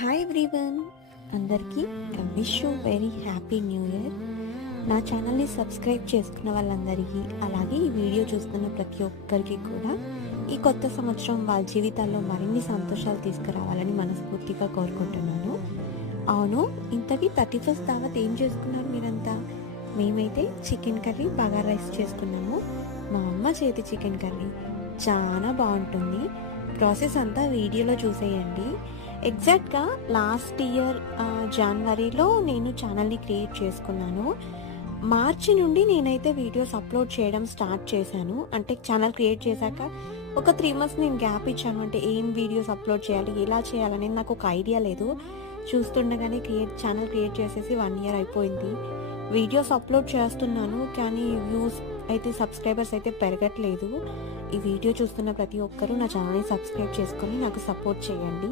Hi everyone, అందరికీ wish you very happy new year. నా ఛానల్ని సబ్స్క్రైబ్ చేసుకున్న వాళ్ళందరికీ, అలాగే ఈ వీడియో చూస్తున్న ప్రతి ఒక్కరికి కూడా ఈ కొత్త సంవత్సరం వాళ్ళ జీవితాల్లో మరిన్ని సంతోషాలు తీసుకురావాలని మనస్ఫూర్తిగా కోరుకుంటున్నాను. అవును, ఇంతకీ 31st దావత్ ఏం చేసుకున్నారు మీరంతా? మేమైతే చికెన్ కర్రీ, బగారా రైస్ చేసుకున్నాము. మా అమ్మ చేతి చికెన్ కర్రీ చాలా బాగుంటుంది. ప్రాసెస్ అంతా వీడియోలో చూసేయండి. ఎగ్జాక్ట్గా లాస్ట్ ఇయర్ జనవరిలో నేను ఛానల్ని క్రియేట్ చేసుకున్నాను. మార్చి నుండి నేనైతే వీడియోస్ అప్లోడ్ చేయడం స్టార్ట్ చేశాను. అంటే ఛానల్ క్రియేట్ చేశాక ఒక 3 months నేను గ్యాప్ ఇచ్చాను. అంటే ఏం వీడియోస్ అప్లోడ్ చేయాలి, ఎలా చేయాలనేది నాకు ఒక ఐడియా లేదు. చూస్తుండగానే ఛానల్ క్రియేట్ చేసేసి 1 year అయిపోయింది. వీడియోస్ అప్లోడ్ చేస్తున్నాను, కానీ వ్యూస్ అయితే, సబ్స్క్రైబర్స్ అయితే పెరగట్లేదు. ఈ వీడియో చూస్తున్న ప్రతి ఒక్కరూ నా ఛానల్ని సబ్స్క్రైబ్ చేసుకొని నాకు సపోర్ట్ చేయండి.